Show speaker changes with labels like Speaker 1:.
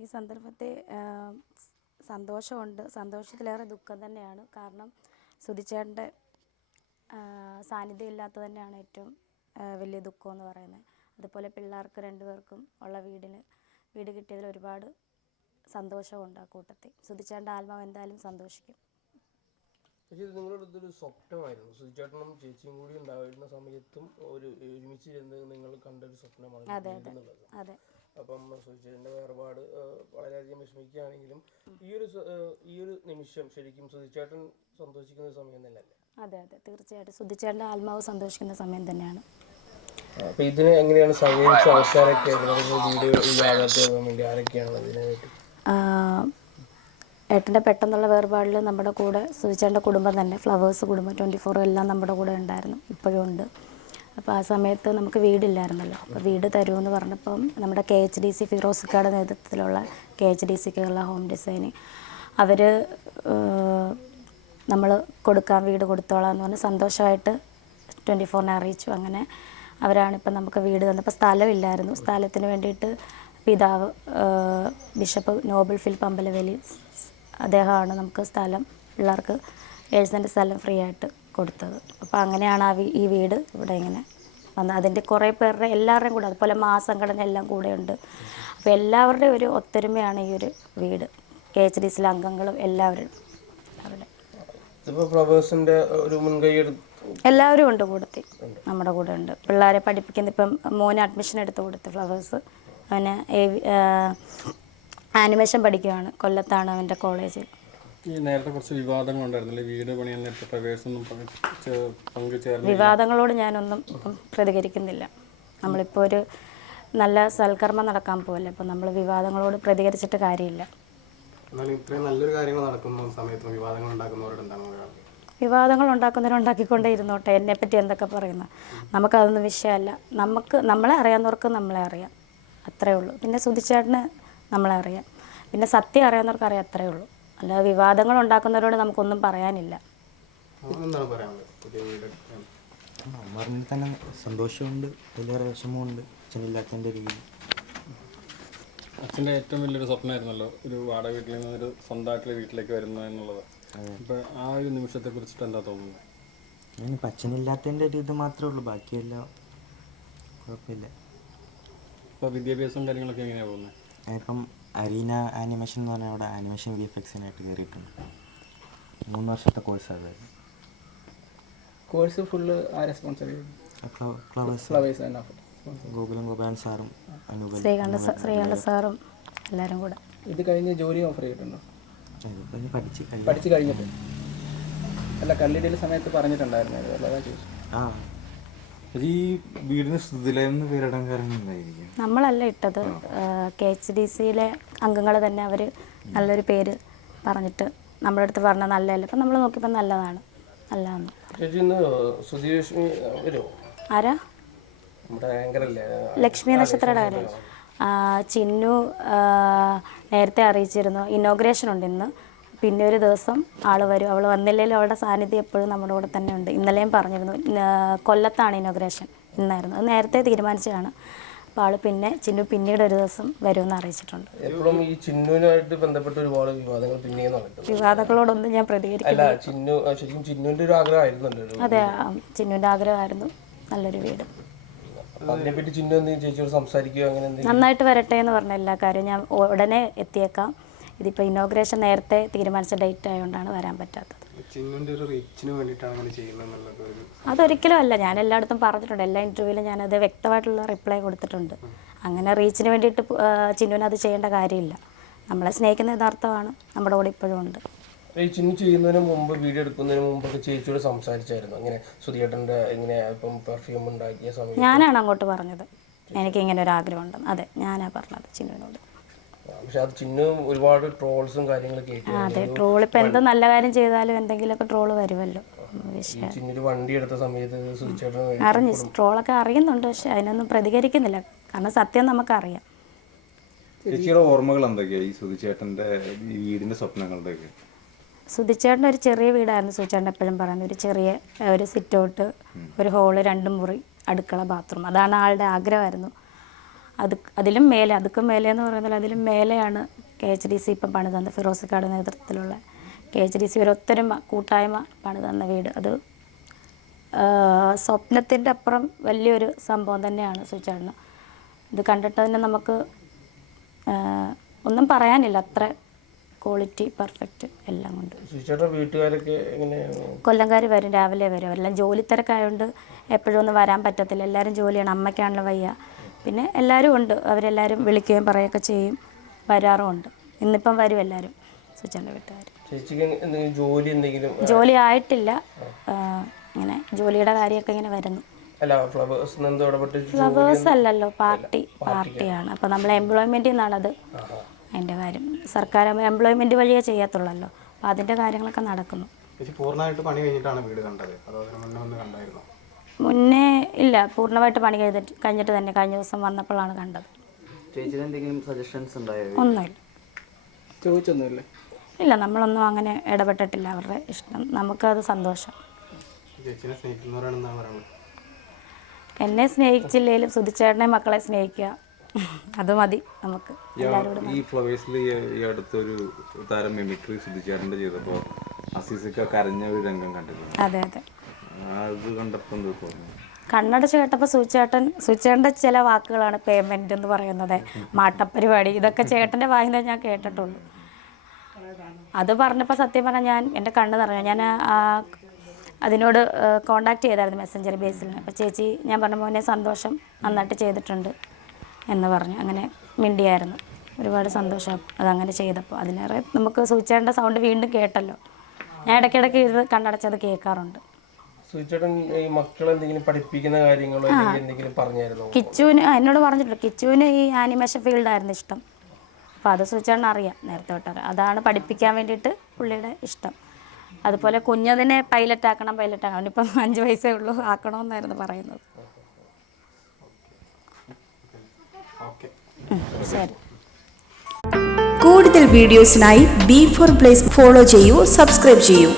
Speaker 1: ഈ സന്ദർഭത്തെ സന്തോഷമുണ്ട്. സന്തോഷത്തിലേറെ ദുഃഖം തന്നെയാണ്. കാരണം സുധിച്ചേട്ടന്റെ സാന്നിധ്യം ഇല്ലാത്തത് തന്നെയാണ് ഏറ്റവും വലിയ ദുഃഖം എന്ന് പറയുന്നത്. അതുപോലെ പിള്ളേർക്ക് രണ്ടുപേർക്കും ഉള്ള വീടിന് വീട് കിട്ടിയതിൽ ഒരുപാട് സന്തോഷമുണ്ട് ആ കൂട്ടത്തിൽ. സുധിച്ചേട്ടന്റെ ആത്മാവ് എന്തായാലും സന്തോഷിക്കും.
Speaker 2: ചേച്ചി ഇത് നിങ്ങളുടെ അടുത്തൊരു സ്വപ്നമായിരുന്നു. സുചേട്ടനും ചേച്ചിയും കൂടി ഉണ്ടായിരുന്ന സമയത്തും ഒരു ഒരുമിച്ച് ഇരുന്ന് നിങ്ങൾ കണ്ടൊരു സ്വപ്നമാണ് എന്നുള്ളത് അപ്പം സുചേട്ടന്റെ വേർപാട് വളരെ വളരെയധികം വിഷമിക്കുകയാണെങ്കിലും ഈ ഒരു ഈ ഒരു നിമിഷം ശരിക്കും സുധിച്ചേട്ടൻ സന്തോഷിക്കുന്ന സമയം തന്നെയല്ലേ?
Speaker 1: അതെ അതെ തീർച്ചയായിട്ടും. സുധിച്ചേട്ടന്റെ ആത്മാവ് സന്തോഷിക്കുന്ന സമയം തന്നെയാണ്.
Speaker 2: അപ്പൊ ഇതിന് എങ്ങനെയാണ് സഹകരിച്ച ആൾക്കാരൊക്കെ വീഡിയോ വേണ്ടി ആരൊക്കെയാണ് ഇതിനായിട്ട്
Speaker 1: ഏട്ടന്റെ പെട്ടെന്നുള്ള വേർപാടിൽ നമ്മുടെ കൂടെ സുധിച്ചേട്ടന്റെ കുടുംബം തന്നെ ഫ്ലവേഴ്സ് കുടുംബം ട്വന്റി ഫോറും എല്ലാം നമ്മുടെ കൂടെ ഉണ്ടായിരുന്നു ഇപ്പോഴും ഉണ്ട്. അപ്പോൾ ആ സമയത്ത് നമുക്ക് വീടില്ലായിരുന്നല്ലോ അപ്പോൾ വീട് തരുമെന്ന് പറഞ്ഞപ്പം നമ്മുടെ കെ എച്ച് ഡി സി ഫിറോസിക്കയുടെ നേതൃത്വത്തിലുള്ള K H D C Kerala home designing അവർ നമ്മൾ കൊടുക്കാൻ വീട് കൊടുത്തോളാം എന്ന് പറഞ്ഞ് സന്തോഷമായിട്ട് ട്വന്റി ഫോറിനെ അറിയിച്ചു. അങ്ങനെ അവരാണിപ്പം നമുക്ക് വീട് തന്നപ്പോൾ സ്ഥലമില്ലായിരുന്നു. സ്ഥലത്തിന് വേണ്ടിയിട്ട് പിതാവ് ബിഷപ്പ് നോബിൾ ഫിൽ അമ്പലവേലി അദ്ദേഹമാണ് നമുക്ക് സ്ഥലം പിള്ളേർക്ക് ഏഴ്സന്റെ സ്ഥലം ഫ്രീ ആയിട്ട് കൊടുത്തത്. അപ്പോൾ അങ്ങനെയാണ് ആ ഈ വീട് ഇവിടെ ഇങ്ങനെ വന്നത്. അതിന്റെ കുറേ പേരുടെ എല്ലാവരുടെയും കൂടെ അതുപോലെ മാസംഘടന എല്ലാം കൂടെയുണ്ട് അപ്പോൾ എല്ലാവരുടെയും ഒരു ഒത്തൊരുമയാണ് ഈ ഒരു വീട്. കെ എച്ച് ഡി സിയിലെ അംഗങ്ങളും എല്ലാവരും
Speaker 2: ഇതിപ്പോ ഒരു മുൻകൈ
Speaker 1: എല്ലാവരും ഉണ്ട് കൂടത്തി. നമ്മുടെ കൂടെ ഉണ്ട്. പിള്ളേരെ പഠിപ്പിക്കുന്ന ഇപ്പം മോന് അഡ്മിഷൻ എടുത്ത് കൊടുത്ത് ഫ്ലവേഴ്സ് അവന് ആനിമേഷൻ പഠിക്കുകയാണ് കൊല്ലത്താണ് അവന്റെ കോളേജിൽ
Speaker 3: ഈ നേരത്തെ കുറച്ച് വിവാദങ്ങൾ ഉണ്ടായിരുന്നില്ലേ? വീട് പണിയാൻ നേരത്തെ പ്രവേശനം പങ്കു ചേർന്ന്
Speaker 1: വിവാദങ്ങളോട് ഞാനൊന്നും ഇപ്പം പ്രതികരിക്കുന്നില്ല. നമ്മളിപ്പോൾ ഒരു നല്ല സൽക്കർമ്മം നടക്കാൻ പോകല്ലേ അപ്പോൾ നമ്മൾ വിവാദങ്ങളോട് പ്രതികരിച്ചിട്ട് കാര്യമില്ല.
Speaker 4: ഇത്രയും നല്ലൊരു കാര്യങ്ങൾ നടക്കുന്ന സമയത്ത് വിവാദങ്ങൾ ഉണ്ടാക്കുന്നവരോട് എന്താണ്
Speaker 1: വിവാദങ്ങൾ ഉണ്ടാക്കുന്നവർ ഉണ്ടാക്കിക്കൊണ്ടേ ഇരുന്നോട്ടെ എന്നെപ്പറ്റി എന്തൊക്കെ പറയുന്ന? നമുക്കതൊന്നും വിഷയമല്ല. നമുക്ക് നമ്മളെ അറിയാവുന്നവർക്ക് നമ്മളെ അറിയാം. അത്രേ ഉള്ളൂ. പിന്നെ സുധിച്ചേട്ടന് നമ്മളെ അറിയാം പിന്നെ സത്യം അറിയാവുന്നവർക്ക് അറിയാം അത്രേ ഉള്ളൂ. അല്ലാതെ വിവാദങ്ങൾ ഉണ്ടാക്കുന്നവരോട് നമുക്കൊന്നും പറയാനില്ല.
Speaker 4: എന്താണ് പറയാനുള്ളത് പുതിയ
Speaker 5: തന്നെ സന്തോഷമുണ്ട് വലിയ വിഷമമുണ്ട് അച്ഛനില്ലാത്തതിന്റെ രീതിയിൽ
Speaker 3: അച്ഛന്റെ ഏറ്റവും വലിയൊരു സ്വപ്നമായിരുന്നല്ലോ ഒരു വാടക വീട്ടിൽ നിന്ന് ഒരു സ്വന്തമായിട്ടുള്ള വീട്ടിലേക്ക് വരുന്നത് എന്നുള്ളത്. അപ്പോൾ ആ ഒരു നിമിഷത്തെ കുറിച്ചിട്ട് എന്താ തോന്നുന്നത്?
Speaker 5: ഞാനിപ്പോൾ അച്ഛനില്ലാത്തതിന്റെ ഒരു ഇത് മാത്രമേ ഉള്ളൂ ബാക്കിയെല്ലാം കുഴപ്പമില്ല.
Speaker 3: ഇപ്പോൾ വിദ്യാഭ്യാസവും കാര്യങ്ങളൊക്കെ എങ്ങനെയാണ് പോകുന്നത്?
Speaker 5: ഞാനിപ്പം അരീന ആനിമേഷൻ എന്ന് പറഞ്ഞാൽ അവിടെ ആനിമേഷൻ വി എഫ് എക്സിനായിട്ട് കയറിയിട്ടുണ്ട്. മൂന്ന് വർഷത്തെ കോഴ്സാണ് അത്.
Speaker 6: കോഴ്സ് ഫുള്ള്
Speaker 5: ഫ്ലവേഴ്സ്
Speaker 6: തന്നെ
Speaker 5: ഗോകുലം ഗോപാലൻ സാറും
Speaker 1: ശ്രീകണ്ഠ ശ്രീകണ്ഠ സാറും എല്ലാവരും. കൂടെ.
Speaker 6: ഇത് കഴിഞ്ഞ് ജോലി ഓഫർ ചെയ്തിട്ടുണ്ടോ?
Speaker 5: പഠിച്ചു
Speaker 6: കഴിഞ്ഞിട്ട്. അല്ല കല്ലിടയിൽ സമയത്ത് പറഞ്ഞിട്ടുണ്ടായിരുന്നു.
Speaker 5: ആ
Speaker 7: ഈ വീടിന് ശ്രുതിലയം എന്ന് പേരിടാൻ കാരണം എന്തായിരിക്കും?
Speaker 1: നമ്മളല്ല ഇട്ടത്. കെ എച്ച് ഡി സിയിലെ അംഗങ്ങൾ തന്നെ അവർ നല്ലൊരു പേര് പറഞ്ഞിട്ട് നമ്മുടെ അടുത്ത് പറഞ്ഞ നല്ലതല്ല. അപ്പം നമ്മൾ നോക്കിയപ്പോൾ നല്ലതാണ്. നല്ലതാണ്. ആരാ?
Speaker 2: നമ്മുടെ ആങ്കർ അല്ലേ
Speaker 1: ലക്ഷ്മി നക്ഷത്രയുടെ കാര്യം ചിന്നു നേരത്തെ അറിയിച്ചിരുന്നു. ഇന്നോഗ്രേഷൻ ഉണ്ട് ഇന്ന്. പിന്നെ ഒരു ദിവസം ആൾ വരും. അവൾ വന്നില്ലെങ്കിലും അവളുടെ സാന്നിധ്യം എപ്പോഴും നമ്മുടെ കൂടെ തന്നെ ഉണ്ട്. ഇന്നലെയും പറഞ്ഞിരുന്നു. കൊല്ലത്താണ് ഇനോഗ്രേഷൻ ഇന്നായിരുന്നു അത് നേരത്തെ തീരുമാനിച്ചതാണ്. അപ്പോൾ ആൾ പിന്നെ ചിന്നു പിന്നീട് ഒരു ദിവസം വരുമെന്ന് അറിയിച്ചിട്ടുണ്ട്.
Speaker 2: എപ്പോഴും ഈ ചിന്നുവിനായിട്ട് ബന്ധപ്പെട്ട ഒരുപാട് വിവാദങ്ങൾ പിന്നെയും
Speaker 1: വിവാദങ്ങളോടൊന്നും ഞാൻ
Speaker 2: പ്രതികരിക്കില്ല ചിന്നു ശരിക്കും ഒരു
Speaker 1: അതെ ചിന്നുവിന്റെ ആഗ്രഹമായിരുന്നു. നല്ലൊരു വീട്.
Speaker 2: അപ്പൊ അതിനെപ്പറ്റി ചിന്നു എന്തെങ്കിലും ചേച്ചിയോട് സംസാരിക്കുകയോ അങ്ങനെ
Speaker 1: നന്നായിട്ട് വരട്ടെ എന്ന് പറഞ്ഞ എല്ലാ കാര്യവും ഞാൻ ഉടനെ എത്തിയേക്കാം. ഇതിപ്പോൾ ഇനോഗ്രേഷൻ നേരത്തെ തീരുമാനിച്ച ഡേറ്റ് ആയതുകൊണ്ടാണ് വരാൻ പറ്റാത്തത്. അതൊരിക്കലും അല്ല. ഞാൻ എല്ലായിടത്തും പറഞ്ഞിട്ടുണ്ട്. എല്ലാ ഇന്റർവ്യൂവിലും ഞാനത് വ്യക്തമായിട്ടുള്ള റിപ്ലൈ കൊടുത്തിട്ടുണ്ട്. അങ്ങനെ റീച്ചിന് വേണ്ടിയിട്ട് ചിന്നുവിന് അത് ചെയ്യേണ്ട കാര്യമില്ല. നമ്മളെ സ്നേഹിക്കുന്ന യഥാർത്ഥമാണ്. നമ്മുടെ കൂടെ ഇപ്പോഴും ഉണ്ട്.
Speaker 2: ഈ ചിന്നു ചെയ്യുന്നതിന് മുമ്പ് വീഡിയോ എടുക്കുന്നതിന് മുമ്പൊക്കെ ചേച്ചിയോട് സംസാരിച്ചായിരുന്നു. അങ്ങനെ സുധിയേട്ടന്റെ ഇങ്ങനെ ഇപ്പം പെർഫ്യൂം ഉണ്ടാക്കിയ സമയത്ത്.
Speaker 1: ഞാനാണ് അങ്ങോട്ട് പറഞ്ഞത്. എനിക്ക് ഇങ്ങനെ ഒരു ആഗ്രഹം ഉണ്ടെന്ന് അതെ ഞാനാണ് പറഞ്ഞത് ചിന്നുവിനോട്.
Speaker 2: പക്ഷെ അത് ചിന്നു ഒരുപാട് ട്രോൾസും കാര്യങ്ങളൊക്കെ
Speaker 1: ആ, അതെ. ട്രോൾ ഇപ്പൊ എന്ത് നല്ല കാര്യം ചെയ്താലും എന്തെങ്കിലുമൊക്കെ ട്രോൾ വരുമല്ലോ. വിഷയം
Speaker 2: ചിന്നൊരു വണ്ടി എടുത്ത സമയത്ത് സുധിച്ചേട്ടൻ
Speaker 1: അറിഞ്ഞു. ട്രോളൊക്കെ അറിയുന്നുണ്ട് പക്ഷെ അതിനൊന്നും പ്രതികരിക്കുന്നില്ല. കാരണം സത്യം നമുക്കറിയാം.
Speaker 7: ചേച്ചിയുടെ ഓർമ്മകൾ എന്തൊക്കെയാ ഈ സുധിച്ചേട്ടന്റെ ഈ വീടിന്റെ സ്വപ്നങ്ങളുടെയൊക്കെ?
Speaker 1: സുധിച്ചേട്ടൻ ഒരു ചെറിയ വീടായിരുന്നു സുധിച്ചേട്ടൻ എപ്പോഴും പറയുന്നത്. ഒരു ചെറിയ ഏഹ്, ഒരു സിറ്റ് ഔട്ട് ഒരു ഹോൾ രണ്ട് മുറി അടുക്കള ബാത്റൂം. അതാണ് ആളുടെ ആഗ്രഹമായിരുന്നു. അത് അതിലും മേലെ അതുക്കും മേലെ എന്ന് പറയുന്നത് അതിലും മേലെയാണ് കെ എച്ച് ഡി സി ഇപ്പം പണിതന്നത് ഫിറോസിക്കാട് നേതൃത്വത്തിലുള്ള കെ എച്ച് ഡി സി ഒരു ഒത്തൊരുമ കൂട്ടായ്മ പണിതന്ന തന്ന വീട്. അത് സ്വപ്നത്തിന്റെ അപ്പുറം വലിയൊരു സംഭവം തന്നെയാണ് സുചാടനം ഇത് കണ്ടിട്ട് തന്നെ നമുക്ക് ഒന്നും പറയാനില്ല. അത്ര ക്വാളിറ്റി പെർഫെക്റ്റ് എല്ലാം കൊണ്ട്
Speaker 2: വീട്ടുകാരൊക്കെ
Speaker 1: കൊല്ലംകാർ വരും രാവിലെ വരും. അവരെല്ലാം ജോലി തിരക്കായതുകൊണ്ട് എപ്പോഴും ഒന്നും വരാൻ പറ്റത്തില്ല. എല്ലാവരും ജോലിയാണ്. അമ്മയ്ക്കാണല്ലോ വയ്യ. പിന്നെ എല്ലാവരും ഉണ്ട്. അവരെല്ലാവരും വിളിക്കുകയും പറയുകയൊക്കെ ചെയ്യും. വരാറുമുണ്ട്. ഇന്നിപ്പം വരും എല്ലാവരും. സുചേട്ടന്റെ വീട്ടുകാർ.
Speaker 2: ജോലി എന്തെങ്കിലും
Speaker 1: ജോലി ആയിട്ടില്ല. ഇങ്ങനെ ജോലിയുടെ കാര്യമൊക്കെ ഇങ്ങനെ വരുന്നു.
Speaker 2: അല്ല ഫ്ലവേഴ്സ്
Speaker 1: അല്ലല്ലോ പാർട്ടി. പാർട്ടിയാണ്. അപ്പോൾ നമ്മൾ എംപ്ലോയ്മെന്റിൽ നിന്നാണത് അതിന്റെ കാര്യം സർക്കാർ എംപ്ലോയ്മെന്റ് വഴിയേ ചെയ്യത്തുള്ളല്ലോ. അപ്പോൾ അതിന്റെ കാര്യങ്ങളൊക്കെ നടക്കുന്നു.
Speaker 4: പൂർണമായിട്ട് പണി കഴിഞ്ഞിട്ടാണ് വീട് കണ്ടത്. അതോ അതിന് മുന്നേ ഒന്ന് കണ്ടായിരുന്നോ?
Speaker 1: മുന്നേ ഇല്ല പൂർണമായിട്ട് പണി കഴിഞ്ഞിട്ട് കഴിഞ്ഞിട്ട് തന്നെ കഴിഞ്ഞ ദിവസം വന്നപ്പോഴാണ് കണ്ടത്.
Speaker 8: ചേച്ചിന് എന്തെങ്കിലും സജഷൻസ് ഉണ്ടായോ?
Speaker 1: ഒന്നുമില്ല.
Speaker 6: ചോദിച്ചൊന്നുമില്ല?
Speaker 1: ഇല്ല നമ്മളൊന്നും അങ്ങനെ ഇടപെട്ടിട്ടില്ല അവരുടെ ഇഷ്ടം. നമുക്കത് സന്തോഷം. എന്നെ സ്നേഹിച്ചില്ലെങ്കിലും സുധിച്ചേട്ടനെ മക്കളെ സ്നേഹിക്കുക. അത് മതി നമുക്ക്.
Speaker 7: ഈ ഫ്ലവേഴ്സിൽ ഈ അടുത്തൊരു താരം മിമിക്രി സുധിച്ചേട്ടന്റെ ചെയ്തപ്പോൾ അസീസൊക്കെ കരഞ്ഞ ഒരു രംഗം കണ്ടിരുന്നു
Speaker 1: അതെ അതെ. കണ്ണടച്ച് കേട്ടപ്പോൾ സൂചേട്ടൻ സുചേട്ടന്റെ ചില വാക്കുകളാണ് പേയ്മെന്റ് എന്ന് പറയുന്നത്. മാട്ടപ്പരിപാടി ഇതൊക്കെ ചേട്ടന്റെ വായിൽ ഞാൻ കേട്ടിട്ടുള്ളൂ. അത് പറഞ്ഞപ്പോൾ സത്യം പറഞ്ഞാൽ ഞാൻ എന്റെ കണ്ണ് നിറഞ്ഞു. ഞാൻ അതിനോട് കോണ്ടാക്ട് ചെയ്തായിരുന്നു മെസ്സഞ്ചർ ബേസിൽ അപ്പോൾ ചേച്ചി ഞാൻ പറഞ്ഞ മോനെ സന്തോഷം നന്നായിട്ട് ചെയ്തിട്ടുണ്ട് എന്ന് പറഞ്ഞു. അങ്ങനെ മിണ്ടിയായിരുന്നു. ഒരുപാട് സന്തോഷം അതങ്ങനെ ചെയ്തപ്പോൾ അതിനേറെ നമുക്ക് സൂചിച്ചേണ്ട സൗണ്ട് വീണ്ടും കേട്ടല്ലോ. ഞാൻ ഇടയ്ക്കിടയ്ക്ക് ഇരുന്ന് കണ്ണടച്ചത് കേൾക്കാറുണ്ട്.
Speaker 2: സുചേട്ടൻ ഈ മക്കളെ എന്തെങ്കിലും പഠിപ്പിക്കുന്ന കാര്യങ്ങളോ അല്ലെങ്കിൽ എന്തെങ്കിലും പറഞ്ഞായിരുന്നോ?
Speaker 1: കിച്ചുവിന് എന്നോട് പറഞ്ഞിട്ടുണ്ട്. കിച്ചുവിന് ഈ ആനിമേഷൻ ഫീൽഡായിരുന്നു ഇഷ്ടം. അപ്പോൾ അത് സുചേട്ടൻ അറിയാം നേരത്തെ തൊട്ട് അതാണ് പഠിപ്പിക്കാൻ വേണ്ടിയിട്ട് പുള്ളിയുടെ ഇഷ്ടം. അതുപോലെ കുഞ്ഞതിനെ പൈലറ്റ് ആക്കണം പൈലറ്റ് ആക്കണം. അവനിപ്പം അഞ്ച് വയസ്സേ ഉള്ളൂ ആക്കണമെന്നായിരുന്നു പറയുന്നത്. ശരി.
Speaker 9: കൂടുതൽ വീഡിയോസിനായി ബി ഫോർ പ്ലേസ് ഫോളോ ചെയ്യൂ സബ്സ്ക്രൈബ് ചെയ്യൂ.